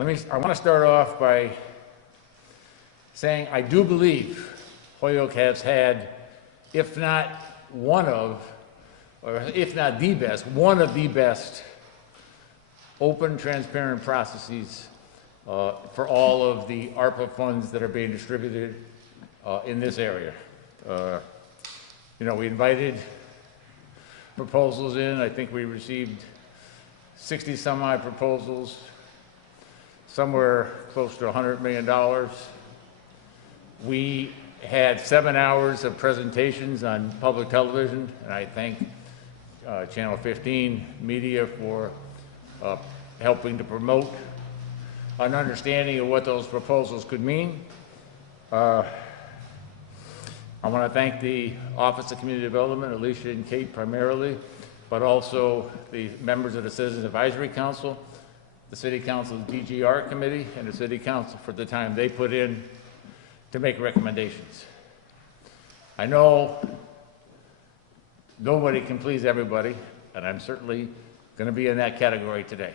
I want to start off by saying I do believe Holyoke has had, if not one of, or if not the best, one of the best open, transparent processes for all of the ARPA funds that are being distributed in this area. You know, we invited proposals in. I think we received 60 some odd proposals, somewhere close to $100 million. We had 7 hours of presentations on public television, and I thank Channel 15 Media for helping to promote an understanding of what those proposals could mean. I want to thank the Office of Community Development, Alicia and Kate primarily, but also the members of the Citizens Advisory Council, the City Council's DGR Committee, and the City Council for the time they put in to make recommendations. I know nobody can please everybody, and I'm certainly going to be in that category today.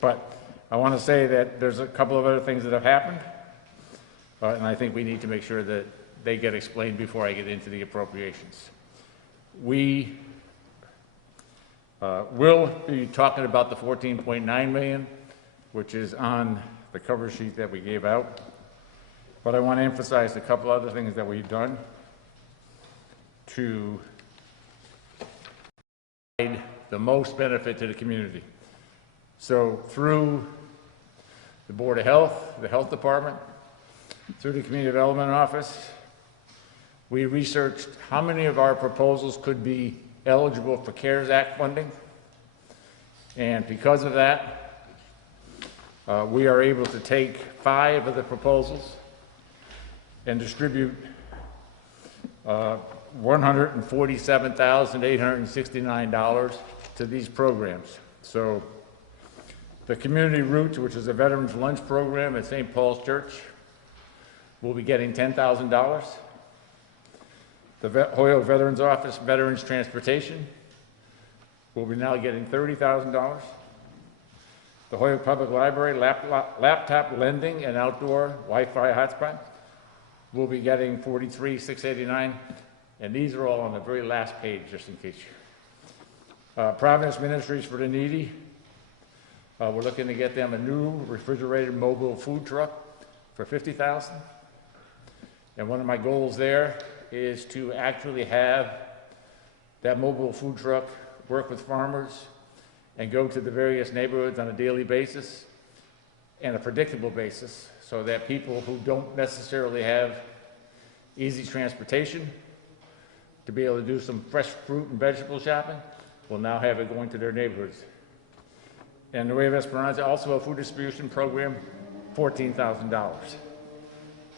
But I want to say that there's a couple of other things that have happened, and I think we need to make sure that they get explained before I get into the appropriations. We will be talking about the $14.9 million, which is on the cover sheet that we gave out. But I want to emphasize a couple other things that we've done to provide the most benefit to the community. So through the Board of Health, the Health Department, through the Community Development Office, we researched how many of our proposals could be eligible for CARES Act funding. And because of that, we are able to take 5 of the proposals and distribute $147,869 to these programs. So the Community Roots, which is a veterans lunch program at St. Paul's Church, will be getting $10,000. The Holyoke Veterans Office, Veterans Transportation, will be now getting $30,000. The Holyoke Public Library, laptop lending and outdoor Wi-Fi hotspot, will be getting $43,689, and these are all on the very last page, just in case. Providence Ministries for the Needy, we're looking to get them a new refrigerated mobile food truck for $50,000. And one of my goals there is to actually have that mobile food truck work with farmers and go to the various neighborhoods on a daily basis and a predictable basis, so that people who don't necessarily have easy transportation to be able to do some fresh fruit and vegetable shopping will now have it going to their neighborhoods. And the Way of Esperanza, also a food distribution program, $14,000.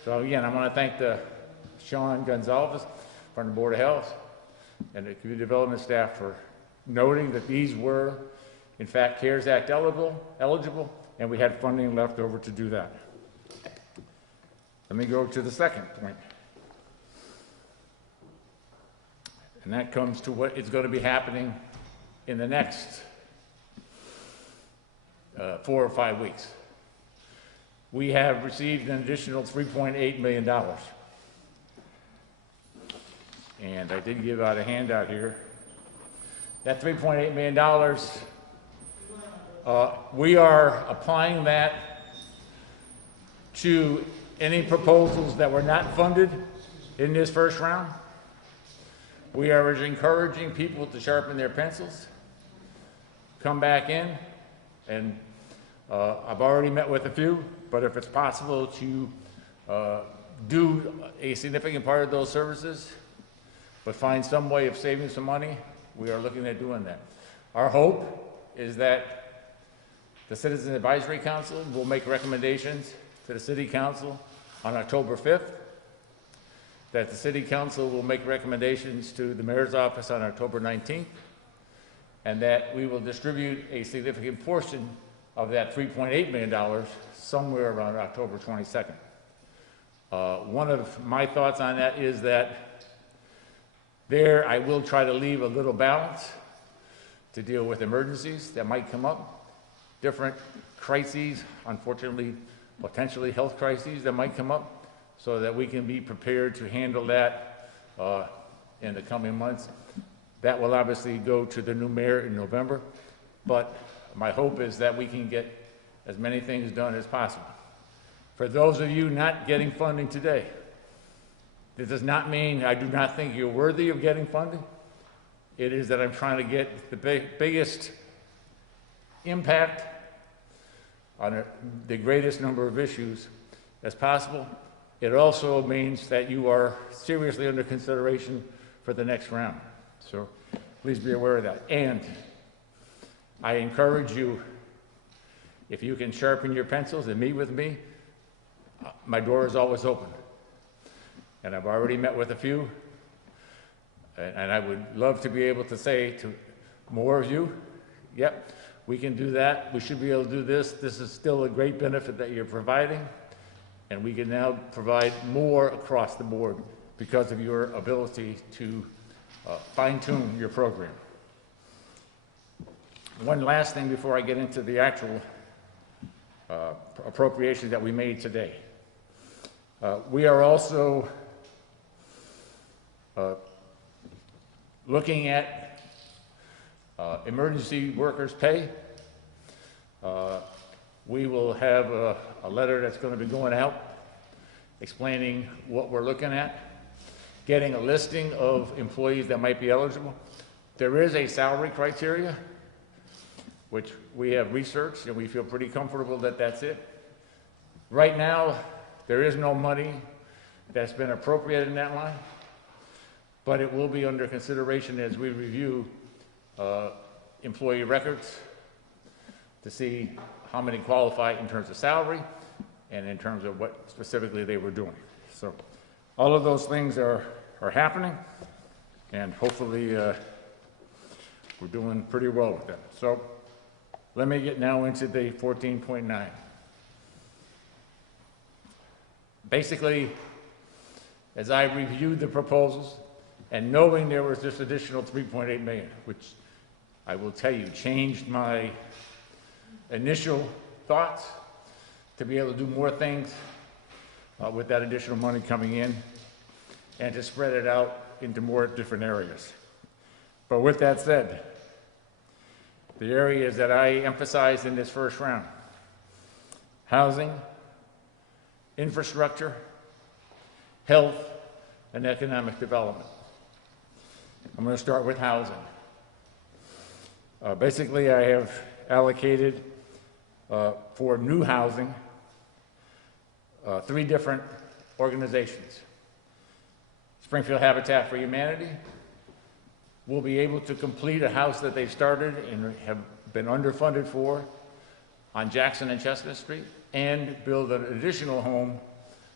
So again, I want to thank Sean Gonzalez from the Board of Health and the Community Development staff for noting that these were, in fact, CARES Act eligible, and we had funding left over to do that. Let me go to the second point. And that comes to what is going to be happening in the next 4 or 5 weeks. We have received an additional $3.8 million. And I did give out a handout here. That $3.8 million, we are applying that to any proposals that were not funded in this first round. We are encouraging people to sharpen their pencils, come back in, and I've already met with a few, but if it's possible to do a significant part of those services, but find some way of saving some money, we are looking at doing that. Our hope is that the Citizens Advisory Council will make recommendations to the City Council on October 5th, that the City Council will make recommendations to the Mayor's Office on October 19th, and that we will distribute a significant portion of that $3.8 million somewhere around October 22nd. One of my thoughts on that is that there I will try to leave a little balance to deal with emergencies that might come up, different crises, unfortunately, potentially health crises that might come up, so that we can be prepared to handle that in the coming months. That will obviously go to the new mayor in November, but my hope is that we can get as many things done as possible. For those of you not getting funding today, this does not mean I do not think you're worthy of getting funding. It is that I'm trying to get the biggest impact on the greatest number of issues as possible. It also means that you are seriously under consideration for the next round. So please be aware of that. And I encourage you, if you can sharpen your pencils and meet with me, my door is always open. And I've already met with a few, and I would love to be able to say to more of you, yep, we can do that. We should be able to do this. This is still a great benefit that you're providing, and we can now provide more across the board because of your ability to fine-tune your program. One last thing before I get into the actual appropriations that we made today. We are also looking at emergency workers' pay. We will have a letter that's going to be going out explaining what we're looking at, getting a listing of employees that might be eligible. There is a salary criteria, which we have researched, and we feel pretty comfortable that that's it. Right now, there is no money that's been appropriated in that line, but it will be under consideration as we review employee records to see how many qualify in terms of salary and in terms of what specifically they were doing. So all of those things are happening, and hopefully we're doing pretty well with them. So let me get now into the 14.9. Basically, as I reviewed the proposals and knowing there was this additional 3.8 million, which I will tell you changed my initial thoughts to be able to do more things with that additional money coming in and to spread it out into more different areas. But with that said, the areas that I emphasized in this first round: housing, infrastructure, health, and economic development. I'm going to start with housing. Basically, I have allocated for new housing 3 different organizations. Springfield Habitat for Humanity will be able to complete a house that they've started and have been underfunded for on Jackson and Chestnut Street, and build an additional home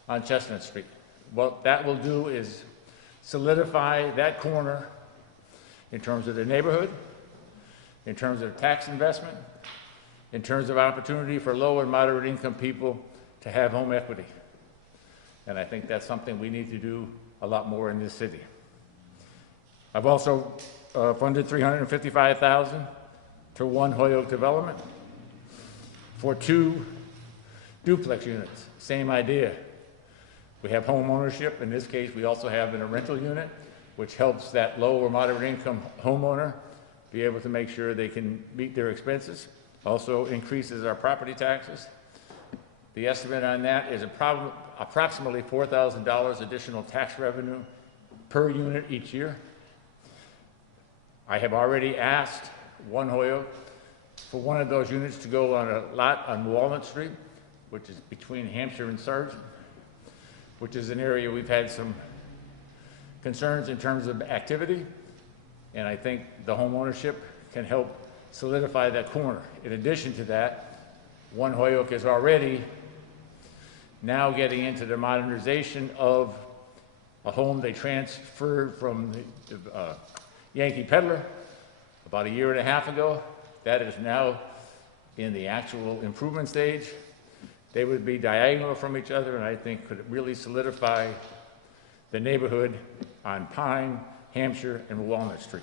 on Chestnut Street. What that will do is solidify that corner in terms of the neighborhood, in terms of tax investment, in terms of opportunity for low and moderate income people to have home equity. And I think that's something we need to do a lot more in this city. I've also funded $355,000 to one Holyoke development for 2 duplex units. Same idea. We have home ownership. In this case, we also have a rental unit, which helps that low or moderate income homeowner be able to make sure they can meet their expenses. Also increases our property taxes. The estimate on that is approximately $4,000 additional tax revenue per unit each year. I have already asked one Holyoke for one of those units to go on a lot on Walnut Street, which is between Hampshire and Sargent, which is an area we've had some concerns in terms of activity, and I think the home ownership can help solidify that corner. In addition to that, one Holyoke is already now getting into the modernization of a home they transferred from the Yankee Peddler about 1.5 years ago. That is now in the actual improvement stage. They would be diagonal from each other, and I think could really solidify the neighborhood on Pine, Hampshire, and Walnut Street.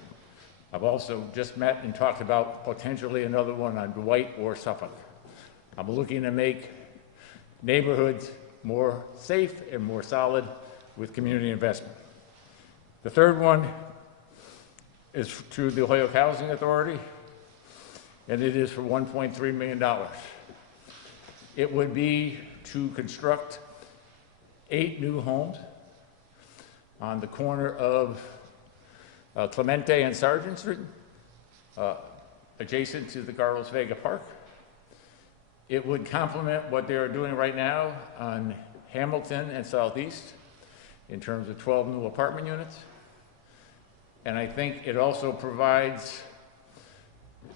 I've also just met and talked about potentially another one on Dwight or Suffolk. I'm looking to make neighborhoods more safe and more solid with community investment. The third one is through the Holyoke Housing Authority, and it is for $1.3 million. It would be to construct 8 new homes on the corner of Clemente and Sargent Street, adjacent to the Carlos Vega Park. It would complement what they are doing right now on Hamilton and Southeast in terms of 12 new apartment units. And I think it also provides,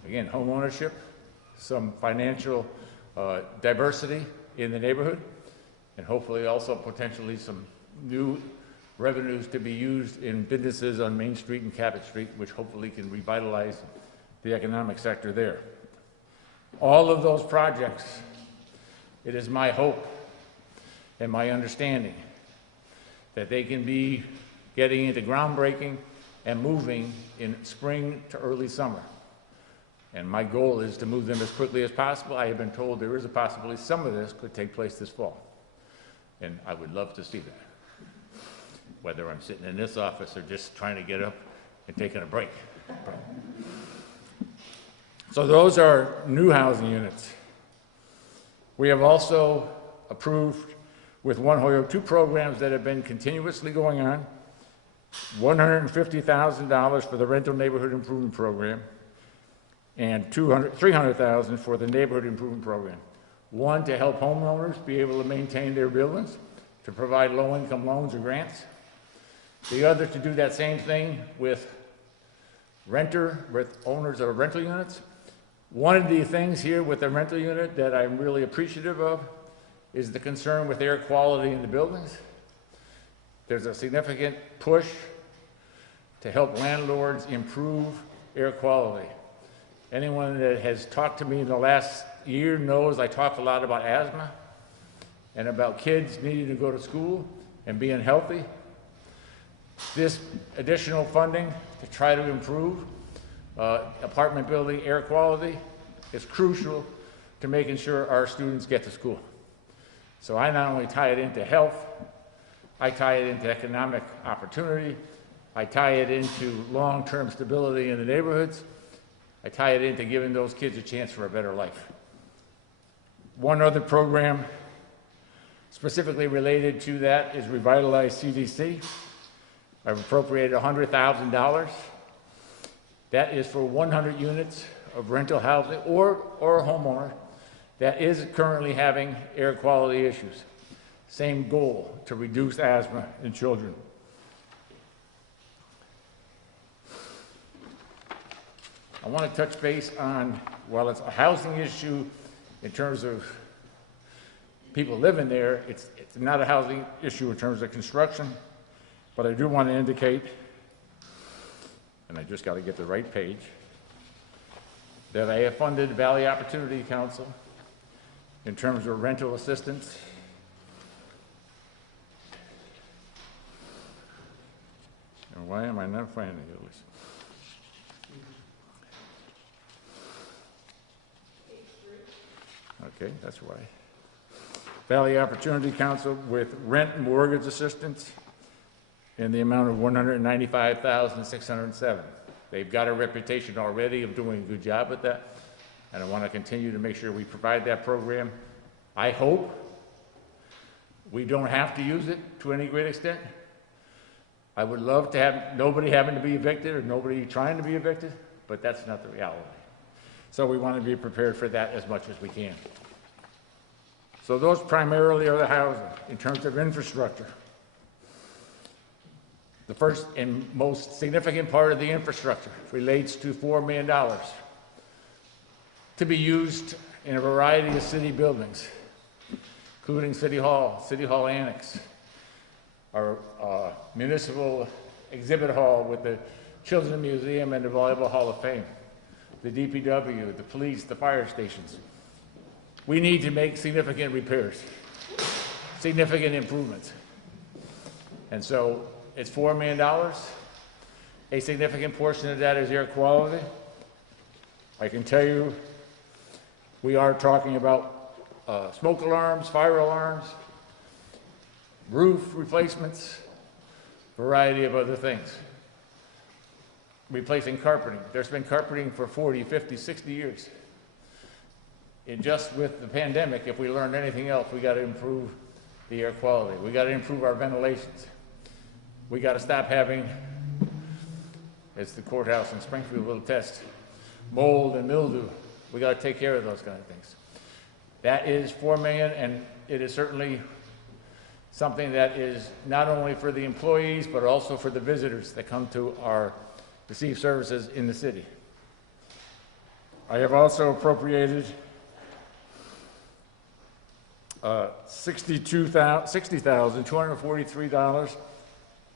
again, home ownership, some financial diversity in the neighborhood, and hopefully also potentially some new revenues to be used in businesses on Main Street and Cabot Street, which hopefully can revitalize the economic sector there. All of those projects, it is my hope and my understanding that they can be getting into groundbreaking and moving in spring to early summer. And my goal is to move them as quickly as possible. I have been told there is a possibility some of this could take place this fall. And I would love to see that, whether I'm sitting in this office or just trying to get up and taking a break. So those are new housing units. We have also approved with One Holyoke 2 programs that have been continuously going on, $150,000 for the rental neighborhood improvement program and $300,000 for the neighborhood improvement program. One, to help homeowners be able to maintain their buildings, to provide low-income loans or grants. The other, to do that same thing with owners of rental units. One of the things here with the rental unit that I'm really appreciative of is the concern with air quality in the buildings. There's a significant push to help landlords improve air quality. Anyone that has talked to me in the last year knows I talk a lot about asthma and about kids needing to go to school and being healthy. This additional funding to try to improve apartment building air quality is crucial to making sure our students get to school. So I not only tie it into health, I tie it into economic opportunity, I tie it into long-term stability in the neighborhoods, I tie it into giving those kids a chance for a better life. One other program specifically related to that is Revitalize Cdc. I've appropriated $100,000. That is for 100 units of rental housing or a homeowner that is currently having air quality issues. Same goal, to reduce asthma in children. I want to touch base on, while it's a housing issue in terms of people living there, it's not a housing issue in terms of construction, but I do want to indicate, and I just got to get the right page, that I have funded Valley Opportunity Council in terms of rental assistance. And why am I not finding it, Lisa? Okay, that's why. Valley Opportunity Council with rent and mortgage assistance in the amount of $195,607. They've got a reputation already of doing a good job at that, and I want to continue to make sure we provide that program. I hope we don't have to use it to any great extent. I would love to have nobody having to be evicted or nobody trying to be evicted, but that's not the reality. So we want to be prepared for that as much as we can. So those primarily are the housing. In terms of infrastructure, the first and most significant part of the infrastructure relates to $4 million to be used in a variety of city buildings, including City Hall Annex, our municipal exhibit hall with the Children's Museum and the Volleyball Hall of Fame, the DPW, the police, the fire stations. We need to make significant repairs, significant improvements. And so it's $4 million. A significant portion of that is air quality. I can tell you we are talking about smoke alarms, fire alarms, roof replacements, variety of other things. Replacing carpeting. There's been carpeting for 40, 50, 60 years. And just with the pandemic, if we learned anything else, we got to improve the air quality. We got to improve our ventilations. We got to stop having, as the courthouse in Springfield will attest, mold and mildew. We got to take care of those kind of things. That is $4 million, and it is certainly something that is not only for the employees, but also for the visitors that come to receive services in the city. I have also appropriated $60,243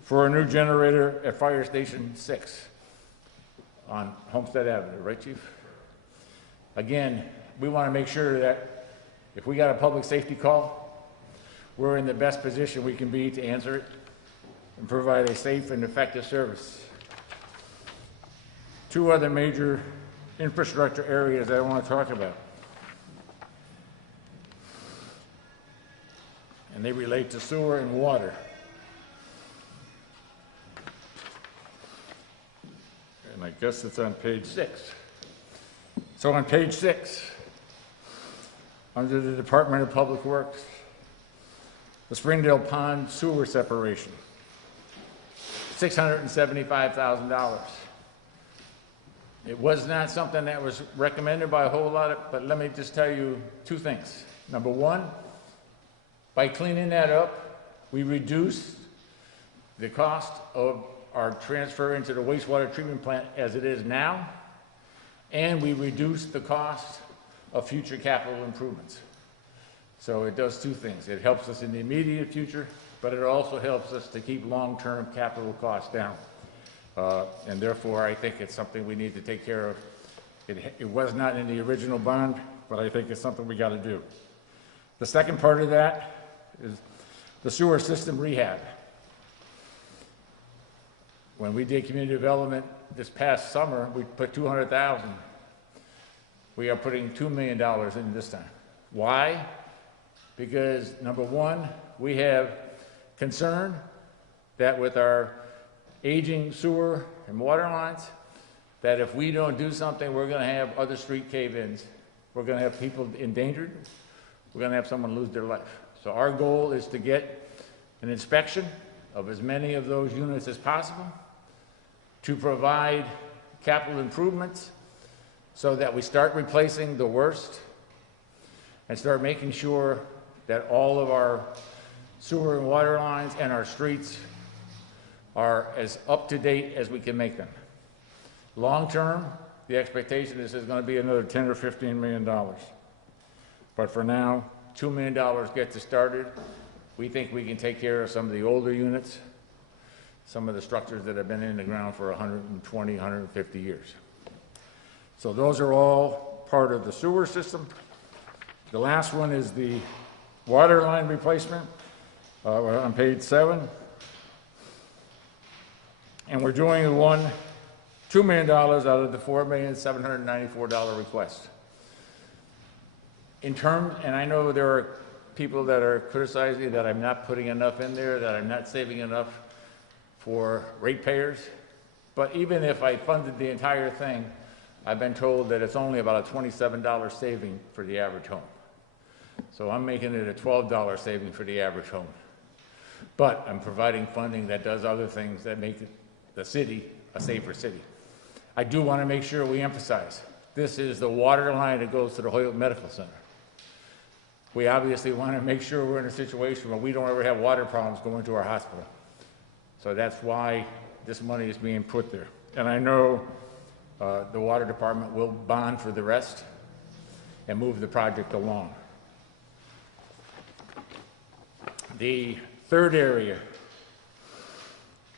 for a new generator at Fire Station 6 on Homestead Avenue, right, Chief? Again, we want to make sure that if we got a public safety call, we're in the best position we can be to answer it and provide a safe and effective service. Two other major infrastructure areas that I want to talk about, and they relate to sewer and water. And I guess it's on page 6. So on page 6, under the Department of Public Works, the Springdale Pond sewer separation, $675,000. It was not something that was recommended by a whole lot, but let me just tell you two things. Number one, by cleaning that up, we reduce the cost of our transfer into the wastewater treatment plant as it is now, and we reduce the cost of future capital improvements. So it does two things. It helps us in the immediate future, but it also helps us to keep long-term capital costs down. And therefore, I think it's something we need to take care of. It was not in the original bond, but I think it's something we got to do. The second part of that is the sewer system rehab. When we did community development this past summer, we put $200,000. We are putting $2 million in this time. Why? Because number one, we have concern that with our aging sewer and water lines, that if we don't do something, we're going to have other street cave-ins. We're going to have people endangered. We're going to have someone lose their life. So our goal is to get an inspection of as many of those units as possible, to provide capital improvements so that we start replacing the worst and start making sure that all of our sewer and water lines and our streets are as up to date as we can make them. Long term, the expectation is there's going to be another $10 or $15 million. But for now, $2 million gets us started. We think we can take care of some of the older units, some of the structures that have been in the ground for 120, 150 years. So those are all part of the sewer system. The last one is the water line replacement on page 7. And we're doing $2 million out of the $4,794,000 request. In terms, and I know there are people that are criticizing that I'm not putting enough in there, that I'm not saving enough for ratepayers, but even if I funded the entire thing, I've been told that it's only about a $27 saving for the average home. So I'm making it a $12 saving for the average home. But I'm providing funding that does other things that make the city a safer city. I do want to make sure we emphasize, this is the water line that goes to the Holyoke Medical Center. We obviously want to make sure we're in a situation where we don't ever have water problems going to our hospital. So that's why this money is being put there. And I know the water department will bond for the rest and move the project along. The third area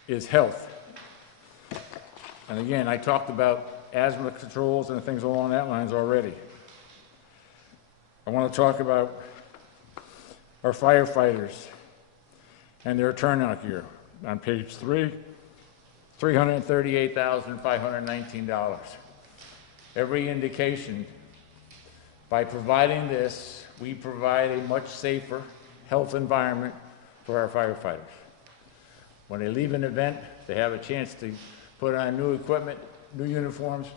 is health. And again, I talked about asthma controls and things along that lines already. I want to talk about our firefighters and their turnout gear. On page 3, $338,519. Every indication by providing this, we provide a much safer health environment for our firefighters. When they leave an event, they have a chance to put on new equipment, new uniforms,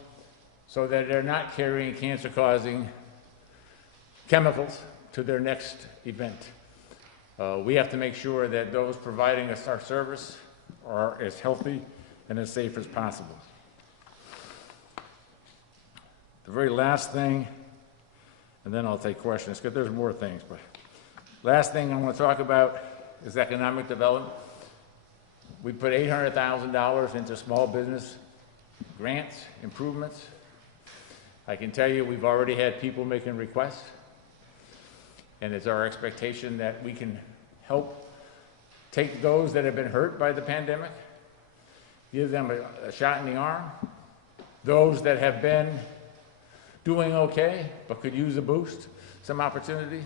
so that they're not carrying cancer-causing chemicals to their next event. We have to make sure that those providing us our service are as healthy and as safe as possible. The very last thing, and then I'll take questions, because there's more things, but last thing I want to talk about is economic development. We put $800,000 into small business grants, improvements. I can tell you we've already had people making requests, and it's our expectation that we can help take those that have been hurt by the pandemic, give them a shot in the arm. Those that have been doing okay but could use a boost, some opportunity.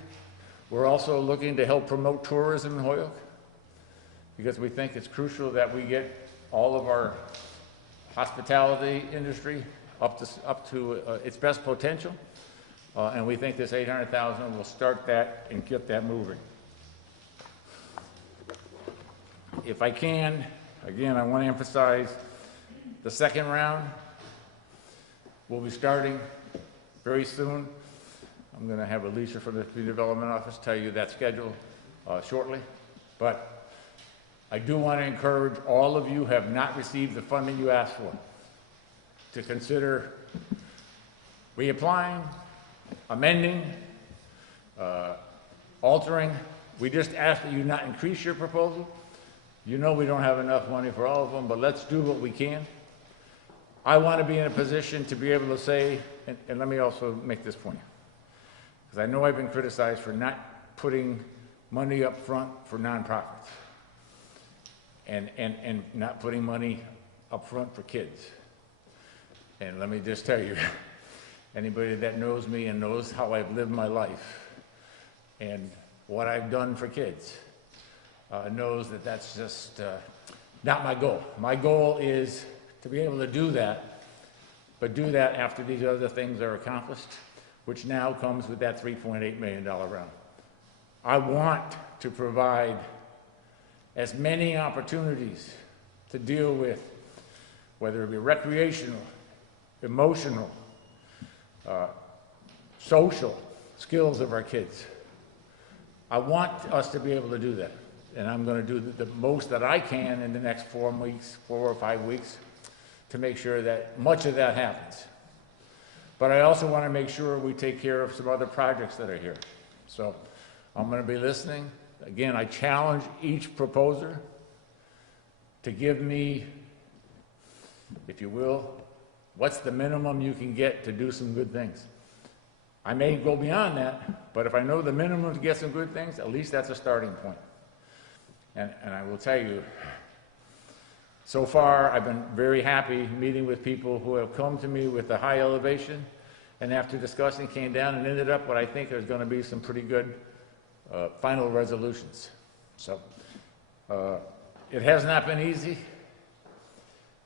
We're also looking to help promote tourism in Holyoke, because we think it's crucial that we get all of our hospitality industry up to its best potential, and we think this $800,000 will start that and get that moving. If I can, again, I want to emphasize the second round will be starting very soon. I'm going to have Alicia from the Community Development Office tell you that schedule shortly, but I do want to encourage all of you who have not received the funding you asked for to consider reapplying, amending, altering. We just ask that you not increase your proposal. You know we don't have enough money for all of them, but let's do what we can. I want to be in a position to be able to say, and let me also make this point, because I know I've been criticized for not putting money up front for nonprofits and not putting money up front for kids. And let me just tell you, anybody that knows me and knows how I've lived my life and what I've done for kids knows that that's just not my goal. My goal is to be able to do that, but do that after these other things are accomplished, which now comes with that $3.8 million round. I want to provide as many opportunities to deal with, whether it be recreational, emotional, social skills of our kids. I want us to be able to do that. And I'm going to do the most that I can in the next 4 or 5 weeks to make sure that much of that happens. But I also want to make sure we take care of some other projects that are here. So I'm going to be listening. Again, I challenge each proposer to give me, if you will, what's the minimum you can get to do some good things. I may go beyond that, but if I know the minimum to get some good things, at least that's a starting point. And I will tell you, so far I've been very happy meeting with people who have come to me with a high elevation, and after discussing came down and ended up what I think is going to be some pretty good final resolutions. So it has not been easy.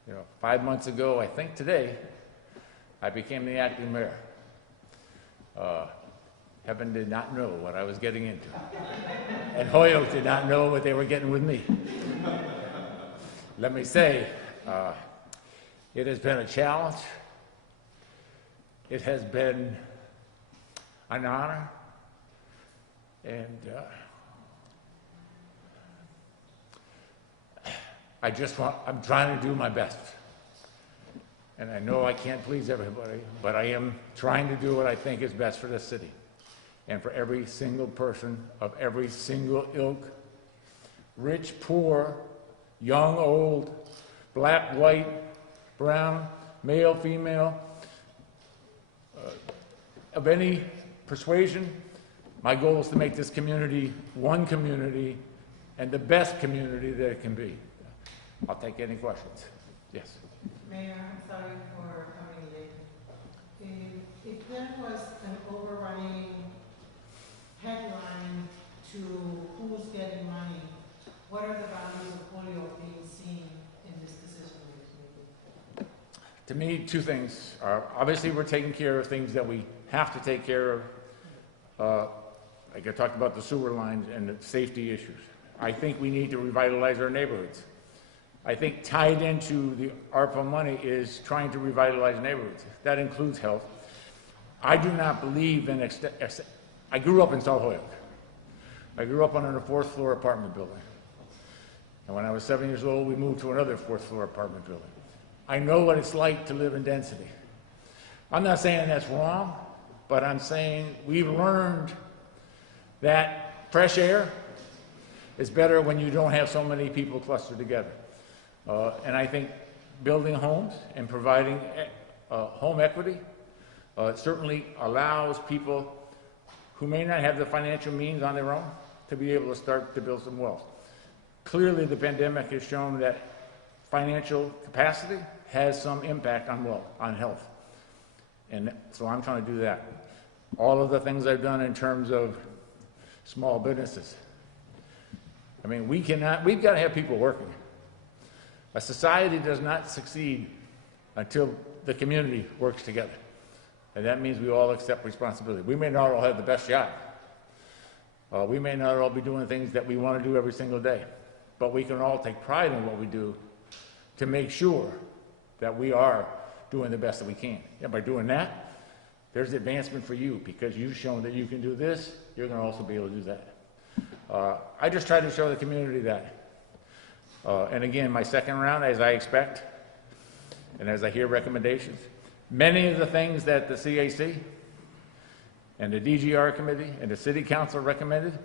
You know, 5 months ago, I think today, I became the acting mayor. Heaven did not know what I was getting into. And Holyoke did not know what they were getting with me. Let me say, it has been a challenge. It has been an honor. And I'm trying to do my best. And I know I can't please everybody, but I am trying to do what I think is best for this city and for every single person of every single ilk, rich, poor, young, old, black, white, brown, male, female, of any persuasion. My goal is to make this community one community and the best community that it can be. I'll take any questions. Yes. Mayor, I'm sorry for coming late. If there was an overriding headline to who's getting money, what are the values of Holyoke being seen in this decision-making? To me, two things are, obviously we're taking care of things that we have to take care of. like I talked about the sewer lines and the safety issues. I think we need to revitalize our neighborhoods. I think tied into the ARPA money is trying to revitalize neighborhoods. That includes health. I do not believe in I grew up in South Holyoke. I grew up on a 4th floor apartment building. And when I was 7 years old, we moved to another 4th floor apartment building. I know what it's like to live in density. I'm not saying that's wrong, but I'm saying we've learned that fresh air is better when you don't have so many people clustered together. And I think building homes and providing home equity certainly allows people who may not have the financial means on their own to be able to start to build some wealth. Clearly, the pandemic has shown that financial capacity has some impact on wealth, on health. And so I'm trying to do that. All of the things I've done in terms of small businesses. I mean, we've got to have people working. A society does not succeed until the community works together. And that means we all accept responsibility. We may not all have the best job. We may not all be doing things that we want to do every single day. But we can all take pride in what we do to make sure that we are doing the best that we can. And by doing that, there's advancement for you because you've shown that you can do this, you're going to also be able to do that. I just tried to show the community that. And again, my second round, as I expect, and as I hear recommendations, many of the things that the CAC and the DGR committee and the city council recommended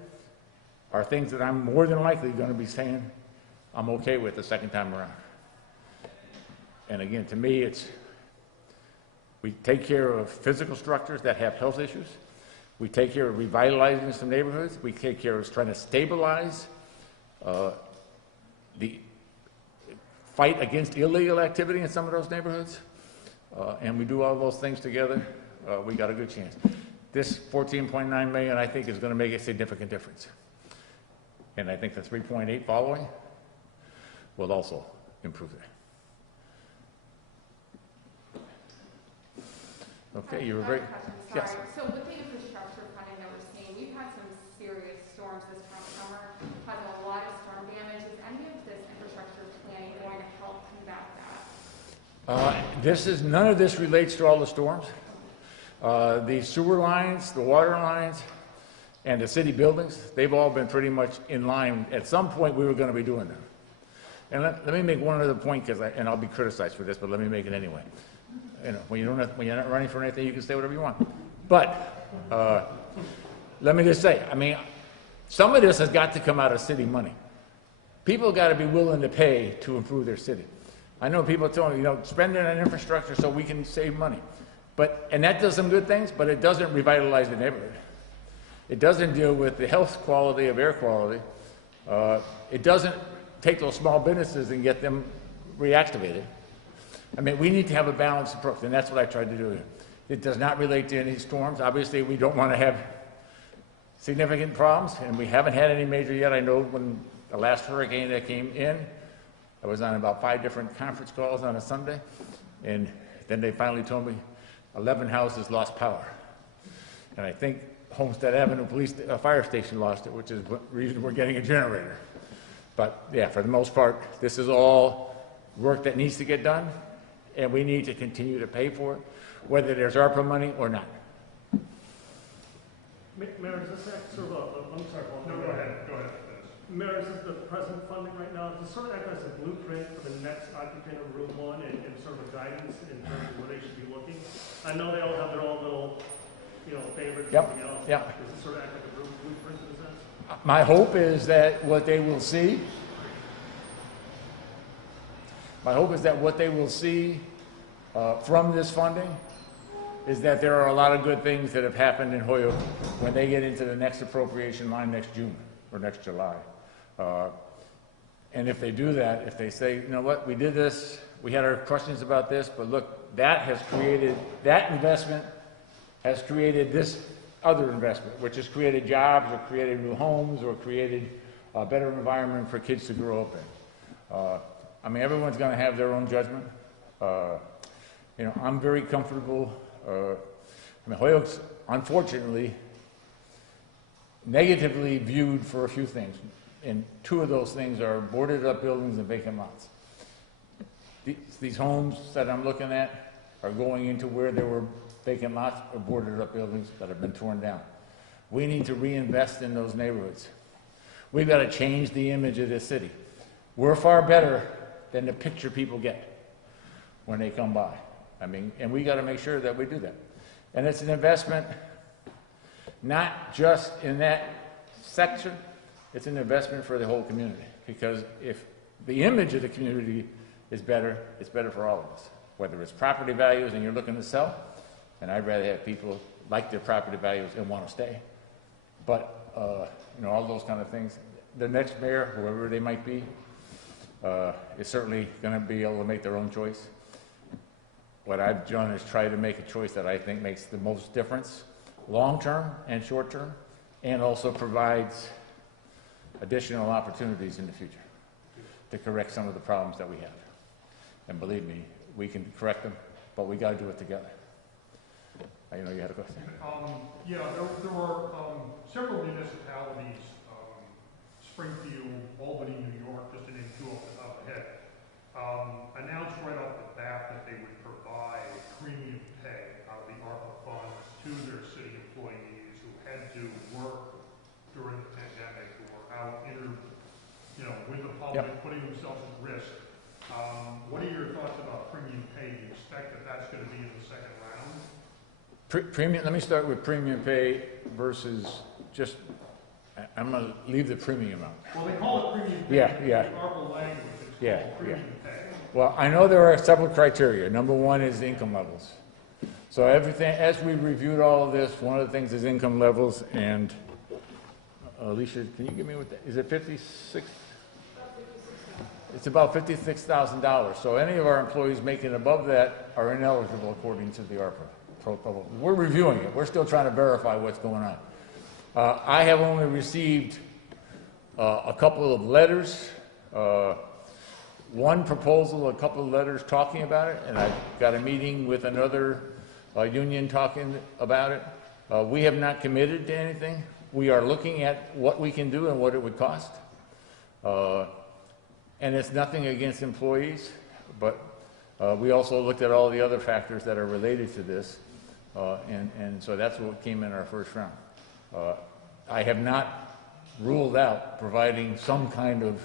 are things that I'm more than likely going to be saying I'm okay with the second time around. And again, to me, we take care of physical structures that have health issues. We take care of revitalizing some neighborhoods. We take care of trying to stabilize the fight against illegal activity in some of those neighborhoods. And we do all those things together, we got a good chance. This $14.9 million, I think, is going to make a significant difference. And I think the 3.8 following will also improve it. Okay, you were great. Yes. So with the infrastructure funding that we're seeing, we've had some serious storms this past summer, causing a lot of storm damage. Is any of this infrastructure planning going to help combat that? None of this relates to all the storms. The sewer lines, the water lines, and the city buildings, they've all been pretty much in line. At some point, we were going to be doing them. And let me make one other point, and I'll be criticized for this, but let me make it anyway. You know, when you're not running for anything, you can say whatever you want. But let me just say, I mean, some of this has got to come out of city money. People got to be willing to pay to improve their city. I know people tell me, spend it on infrastructure so we can save money. And that does some good things, but it doesn't revitalize the neighborhood. It doesn't deal with the health quality of air quality. It doesn't take those small businesses and get them reactivated. I mean, we need to have a balanced approach, and that's what I tried to do here. It does not relate to any storms. Obviously, we don't want to have significant problems, and we haven't had any major yet. I know when the last hurricane that came in, I was on about 5 different conference calls on a Sunday, and then they finally told me 11 houses lost power. And I think Homestead Avenue Fire Station lost it, which is the reason we're getting a generator. But yeah, for the most part, this is all work that needs to get done, and we need to continue to pay for it, whether there's ARPA money or not. Mayor, does this act sort of I'm sorry, Paul. No, go ahead. Mayor, is this the present funding right now? Does it sort of act as a blueprint for the next occupant of room 1 and sort of a guidance in terms of where they should be looking? I know they all have their own little, favorites and everything else. Yep. Does it sort of act like a blueprint in a sense? My hope is that what they will see from this funding is that there are a lot of good things that have happened in Holyoke when they get into the next appropriation line next June or next July. And if they do that, if they say, you know what, we did this, we had our questions about this, but look, that investment has created this other investment, which has created jobs or created new homes or created a better environment for kids to grow up in. I mean, everyone's going to have their own judgment. I'm very comfortable. Holyoke's, unfortunately, negatively viewed for a few things. And two of those things are boarded up buildings and vacant lots. These homes that I'm looking at are going into where there were vacant lots or boarded up buildings that have been torn down. We need to reinvest in those neighborhoods. We've got to change the image of this city. We're far better than the picture people get when they come by. I mean, and we got to make sure that we do that. And it's an investment not just in that section, it's an investment for the whole community. Because if the image of the community is better, it's better for all of us. Whether it's property values and you're looking to sell, and I'd rather have people like their property values and want to stay. But, you know, all those kind of things. The next mayor, whoever they might be, is certainly going to be able to make their own choice. What I've done is try to make a choice that I think makes the most difference, long-term and short-term, and also provides additional opportunities in the future to correct some of the problems that we have. And believe me, we can correct them, but we got to do it together. I know you had a question. Yeah, there were several municipalities, Springfield, Albany, New York, just to name two off the top of the head, announced right off the bat that they would provide premium pay out of the ARPA funds to their city employees who had to work during the pandemic, who were out with the public, putting themselves at risk. What are your thoughts about premium pay? Do you expect that that's going to be in the second round? Premium. Let me start with premium pay versus just. I'm going to leave the premium out. Well, they call it premium pay. Yeah. The ARPA language is called premium pay. Well, I know there are several criteria. Number one is income levels. So everything, as we reviewed all of this, one of the things is income levels. And Alicia, can you give me what that is? It 56? It's about $56,000. So any of our employees making above that are ineligible according to the ARPA protocol. We're reviewing it. We're still trying to verify what's going on. I have only received a couple of letters, one proposal, a couple of letters talking about it, and I've got a meeting with another union talking about it. We have not committed to anything. We are looking at what we can do and what it would cost. And it's nothing against employees, but we also looked at all the other factors that are related to this, and so that's what came in our first round. I have not ruled out providing some kind of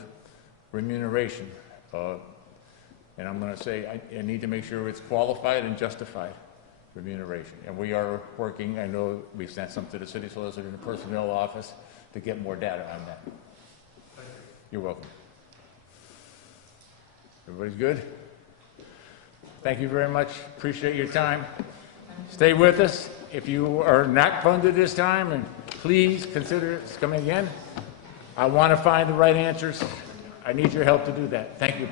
remuneration, and I'm going to say I need to make sure it's qualified and justified remuneration. And we are working, I know we sent some to the city solicitor in the personnel office to get more data on that. You're welcome. Everybody's good? Thank you very much. Appreciate your time. Stay with us. If you are not funded this time, and please consider coming again. I want to find the right answers. I need your help to do that. Thank you.